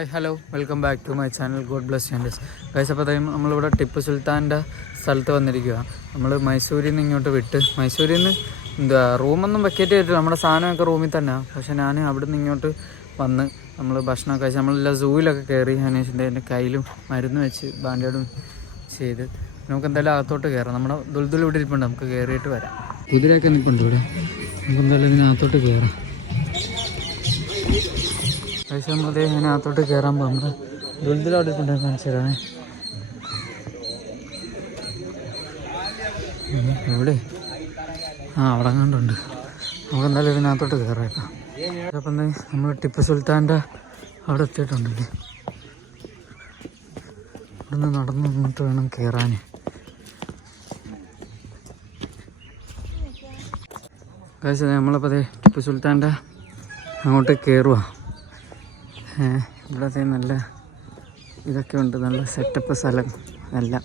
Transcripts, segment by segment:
Hi hello welcome back to my channel. God bless you guys. അപ്പോൾ നമ്മളിവിടെ ടിപ്പു സുൽത്താൻ്റെ സ്ഥലത്ത് വന്നിരിക്കുക. നമ്മൾ മൈസൂരിൽ നിന്ന് ഇങ്ങോട്ട് വിട്ട്, മൈസൂരിൽ നിന്ന് റൂമൊന്നും വെക്കേറ്റ് ചെയ്തിട്ടില്ല, നമ്മുടെ സാധനമൊക്കെ റൂമിൽ തന്നെയാണ്. പക്ഷേ ഞാൻ അവിടെ നിന്ന് ഇങ്ങോട്ട് വന്ന് നമ്മൾ ഭക്ഷണമൊക്കെ കഴിച്ച് നമ്മളെല്ലാം സൂവിലൊക്കെ കയറി. അനീഷിൻ്റെ എൻ്റെ കയ്യിലും മരുന്ന് വെച്ച് ബാൻഡേഡും ചെയ്ത് നമുക്ക് എന്തായാലും അകത്തോട്ട് കയറാം. നമ്മുടെ ദുൽദുൽ ഇവിടെ ഇരിപ്പുണ്ട്, നമുക്ക് കയറിയിട്ട് വരാം. കുതിരയൊക്കെ നിൽപ്പുണ്ട് ഇവിടെ, നമുക്ക് എന്തായാലും ഇതിനകത്തോട്ട് കയറാം. പക്ഷേ നമ്മളതേ ഇതിനകത്തോട്ട് കയറാൻ പോകും. നമ്മുടെ ദുൽദുൽ അവിടെ ഇരിപ്പുണ്ട്, കാണിച്ചു തരാമേ. എവിടെ? അവിടെ കണ്ടുണ്ട്. നമുക്ക് എന്തായാലും ഇതിനകത്തോട്ട് കയറാം കേട്ടോ. അപ്പം നമ്മൾ ടിപ്പു സുൽത്താൻ്റെ അവിടെ എത്തിയിട്ടുണ്ടല്ലേ. ഇവിടുന്ന് നടന്നു നിന്നിട്ട് വേണം കയറാൻ. കഴിച്ചത് നമ്മളിപ്പോൾ ടിപ്പു സുൽത്താൻ്റെ അങ്ങോട്ട് കയറുക. ഇവിടത്തെ നല്ല ഇതൊക്കെ ഉണ്ട്, നല്ല സെറ്റപ്പ് സ്ഥലം എല്ലാം.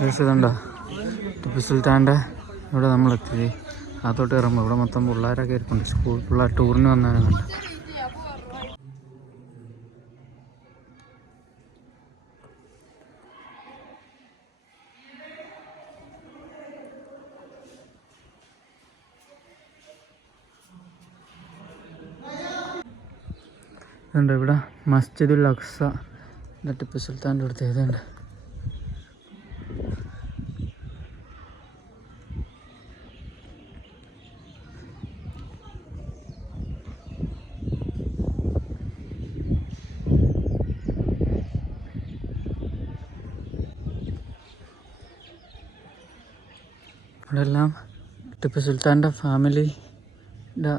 കഴിച്ചതുണ്ടോ ടിപ്പു സുൽത്താൻ്റെ ഇവിടെ നമ്മളെത്തി. അതോട്ട് കയറുമ്പോൾ ഇവിടെ മൊത്തം പിള്ളേരൊക്കെ ഇരിപ്പുണ്ട്, സ്കൂൾ പിള്ളേർ ടൂറിന് വന്നവരെ കണ്ട്. ഇതുണ്ട് ഇവിടെ മസ്ജിദുൽ അഖ്സ, ടിപ്പു സുൽത്താൻ്റെ അടുത്ത് ഇതുണ്ട്. ഇവിടെ എല്ലാം ടിപ്പു സുൽത്താൻ്റെ ഫാമിലിയുടെ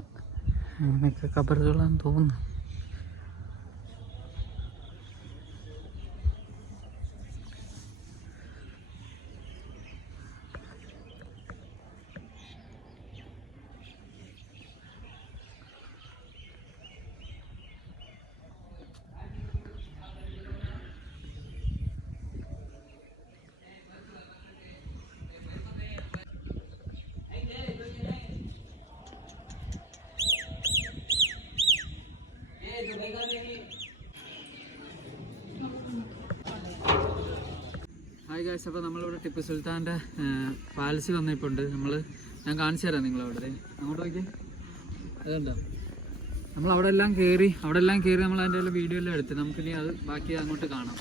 അങ്ങനെയൊക്കെ ഖബറുകളാന്ന് തോന്നുന്നു. Hi guys. അപ്പോൾ നമ്മളിവിടെ ടിപ്പു സുൽത്താൻ്റെ പാലസിൽ വന്നിപ്പോൾ ഉണ്ട്. ഞാൻ കാണിച്ചു തരാം നിങ്ങളവിടെ. അങ്ങോട്ട് നോക്കി, അതുണ്ടോ? നമ്മളവിടെ എല്ലാം കയറി നമ്മൾ അതിൻ്റെ എല്ലാം വീഡിയോ എല്ലാം എടുത്ത് നമുക്കിനി അത് ബാക്കി അങ്ങോട്ട് കാണാം.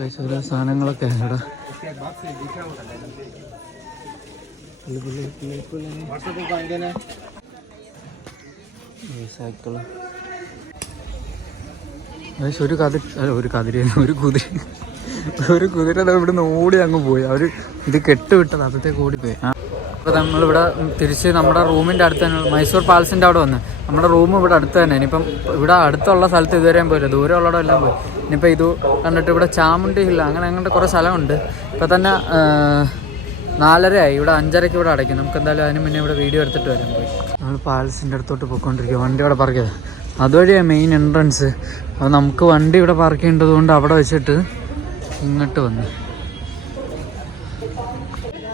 ഗായ്സ് ഓരോ സാധനങ്ങളൊക്കെ ഇവിടെ. സൈക്കിള് ഒരു കുതിര ഇവിടുന്ന് ഓടി അങ്ങ് പോയി. അവർ ഇത് കെട്ടുവിട്ടത് അപ്പത്തേക്ക് ഓടിപ്പോയി. അപ്പോൾ നമ്മളിവിടെ തിരിച്ച് നമ്മുടെ റൂമിൻ്റെ അടുത്ത് തന്നെ, മൈസൂർ പാലസിൻ്റെ അവിടെ വന്ന് നമ്മുടെ റൂം ഇവിടെ അടുത്ത് തന്നെ. ഇനിയിപ്പം ഇവിടെ അടുത്തുള്ള സ്ഥലത്ത് ഇതുവരെയും പോയില്ല, ദൂരമുള്ളവിടെ എല്ലാം പോയി. ഇനിയിപ്പോൾ ഇത് കണ്ടിട്ട് ഇവിടെ ചാമുണ്ടി ഹില്ല അങ്ങനത്തെ കുറേ സ്ഥലമുണ്ട്. ഇപ്പോൾ തന്നെ 4:30 ആയി, ഇവിടെ 5:30 ഇവിടെ അടയ്ക്കും. നമുക്ക് എന്തായാലും അതിന് മുന്നേ ഇവിടെ വീഡിയോ എടുത്തിട്ട് വരാൻ പോയി. നമ്മൾ പാലസിൻ്റെ അടുത്തോട്ട് പോയിക്കൊണ്ടിരിക്കുക. വണ്ടി ഇവിടെ പാർക്ക് ചെയ്തത് അതുവഴിയാണ് മെയിൻ എൻട്രൻസ്. അപ്പോൾ നമുക്ക് വണ്ടി ഇവിടെ പാർക്ക് ചെയ്യേണ്ടത് കൊണ്ട് അവിടെ വെച്ചിട്ട് ഇങ്ങോട്ട് വന്ന്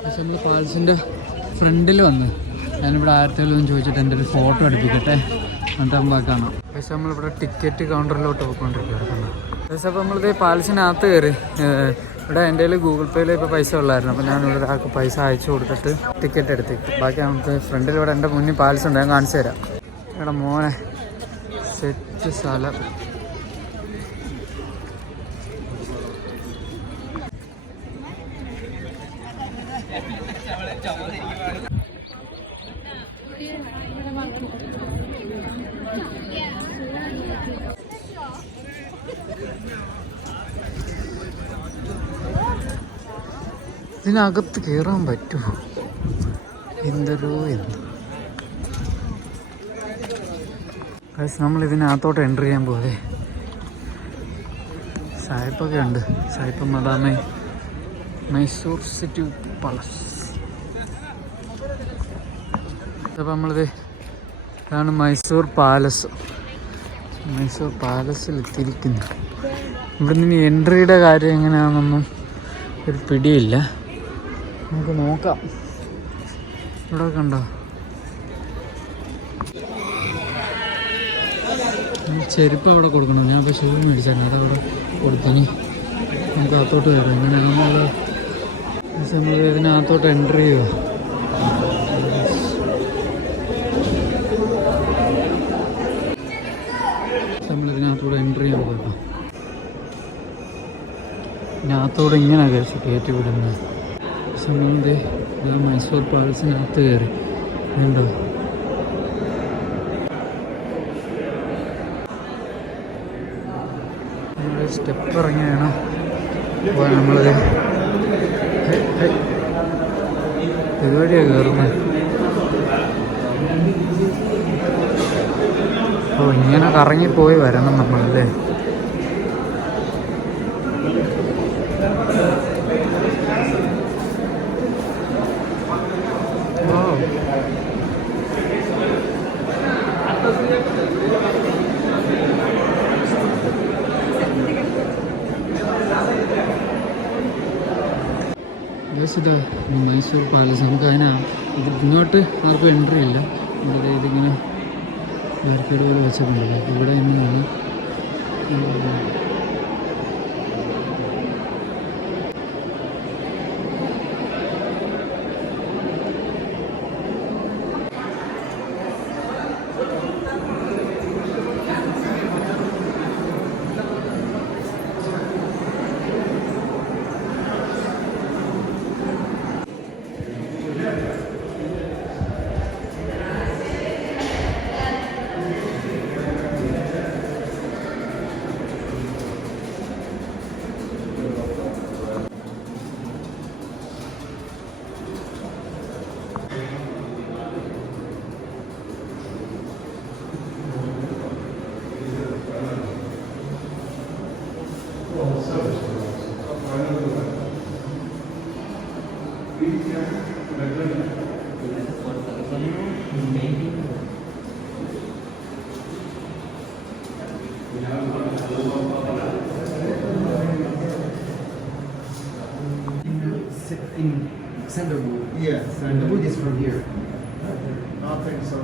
പക്ഷെ നമ്മൾ പാലസിൻ്റെ ഫ്രണ്ടിൽ വന്ന് ഞാനിവിടെ ആർക്കെങ്കിലും ചോദിച്ചിട്ട് എൻ്റെ ഒരു ഫോട്ടോ എടുപ്പിക്കട്ടെ, എന്നിട്ട് നമ്മൾ കാണാം. പക്ഷെ നമ്മളിവിടെ ടിക്കറ്റ് കൗണ്ടറിലോട്ട് പോയിക്കൊണ്ടിരിക്കുകയാണ്. പക്ഷേ അപ്പോൾ നമ്മളിത് പാലസിനകത്ത് കയറി. ഇവിടെ എൻ്റെ കയ്യിൽ ഗൂഗിൾ പേയിൽ ഇപ്പോൾ പൈസ ഉള്ളായിരുന്നു. അപ്പോൾ ഞാനിവിടെ ഒരാൾക്ക് പൈസ അയച്ചു കൊടുത്തിട്ട് ടിക്കറ്റ് എടുത്ത് ബാക്കി നമുക്ക് ഫ്രണ്ടിൽ ഇവിടെ എൻ്റെ മുന്നിൽ പാലസ് ഉണ്ട്, ഞാൻ കാണിച്ചു തരാം. ഇവിടെ മോനെ സെറ്റ് സ്ഥലം. ഇതിനകത്ത് കയറാൻ പറ്റുമോ? എന്തൊരു നമ്മൾ ഇതിനകത്തോട്ട് എൻ്റർ ചെയ്യാൻ പോകെ. സായിപ്പൊക്കെ ഉണ്ട്, സായിപ്പ് മദാമേ മൈസൂർ സിറ്റി പാലസ്. അപ്പോൾ നമ്മളിത് ഇതാണ് മൈസൂർ പാലസ്. മൈസൂർ പാലസിൽ എത്തിയിരിക്കുന്നു. ഇവിടെ നിന്ന് എൻട്രിയുടെ കാര്യം എങ്ങനെയാണെന്നൊന്നും ഒരു പിടിയില്ല, നമുക്ക് നോക്കാം. ഇവിടെ കണ്ടോ ചെരുപ്പ് അവിടെ കൊടുക്കണം. ഞാനിപ്പോൾ ഷൂ മേടിച്ചായിരുന്നു, അതവിടെ കൊടുത്തനി. നമുക്ക് അകത്തോട്ട് കയറാം. ഇങ്ങനെ നമ്മൾ ഇതിനകത്തോട്ട് എൻട്രി ചെയ്യുക. നമ്മളിതിനകത്തൂടെ എൻട്രി ചെയ്യാൻ പോകാം. ഇതിനകത്തോടെ ഇങ്ങനെ കയറ്റി വിടുന്നത്. നമ്മളിത് മൈസൂർ പാലസിനകത്ത് കയറി ഉണ്ടോ. സ്റ്റെപ്പ് ഇറങ്ങിയാണ് നമ്മളിത് ഇതുവഴിയാണ് കയറുന്നത്. അപ്പോൾ ഇങ്ങനെ കറങ്ങിപ്പോയി വരണം നമ്മളല്ലേ. ഇതാ മൈസൂർ പാലസ്. നമുക്ക് ഇങ്ങോട്ട് ആർക്കും എൻട്രി ഇല്ല. നമ്മുടെ ഇതിങ്ങനെ ബാരിക്കേഡ് പോലെ വെച്ചിട്ടുണ്ടല്ലോ. ഇവിടെ നിന്നാണ് in Sandalwood. Yes, Sandalwood is from here. Nothing so.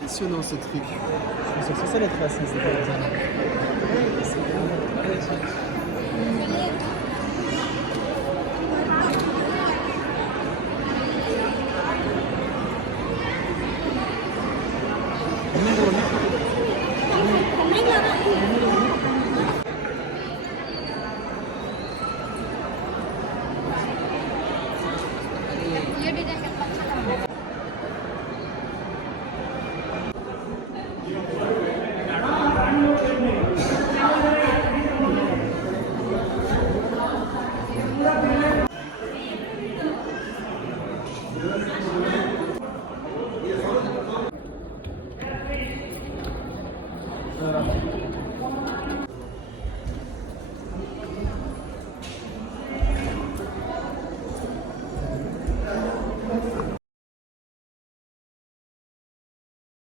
Impressionnant ce truc. C'est ça les traces, c'est pas les